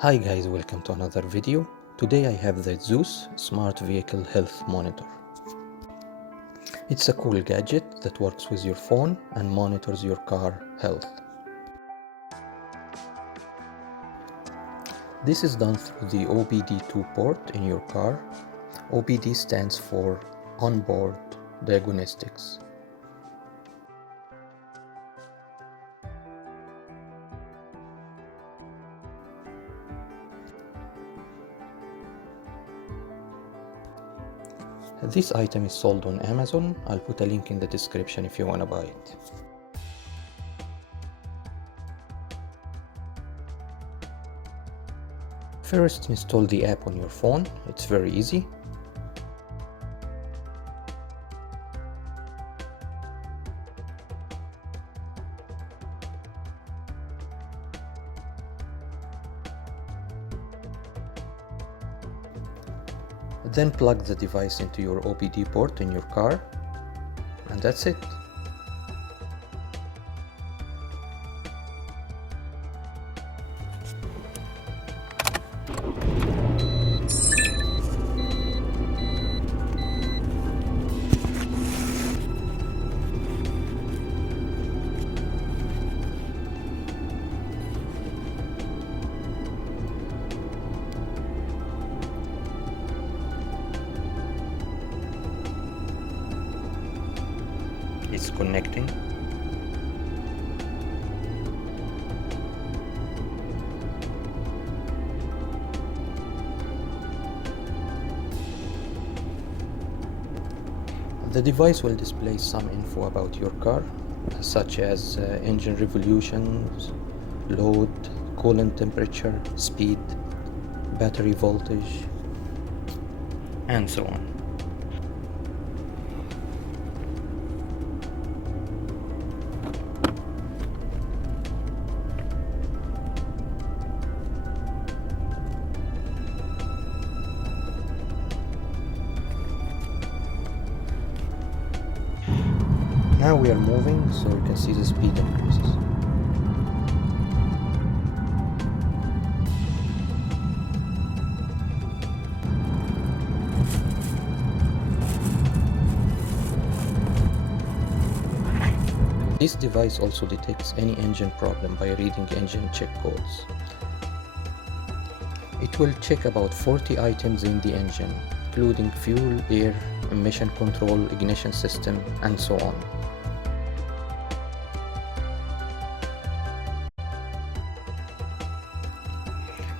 Hi guys, welcome to another video. Today I have the ZUS Smart Vehicle Health Monitor. It's a cool gadget that works with your phone and monitors your car health. This is done through the OBD2 port in your car. OBD stands for Onboard Diagnostics. This item is sold on Amazon. I'll put a link in the description if you want to buy it. First, install the app on your phone. It's very easy. Then plug the device into your OBD port in your car, and that's it. It's connecting. The device will display some info about your car, such as engine revolutions, load, coolant temperature, speed, battery voltage, and so on. Now we are moving, so you can see the speed increases. This device also detects any engine problem by reading engine check codes. It will check about 40 items in the engine, including fuel, air, emission control, ignition system, and so on.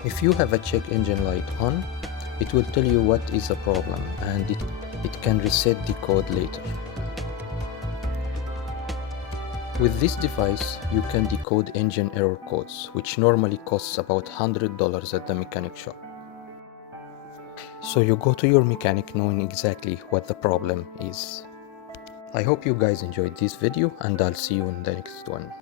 If you have a check engine light on, it will tell you what is the problem, and it can reset the code later. With this device, you can decode engine error codes, which normally costs about $100 at the mechanic shop. So you go to your mechanic knowing exactly what the problem is. I hope you guys enjoyed this video, and I'll see you in the next one.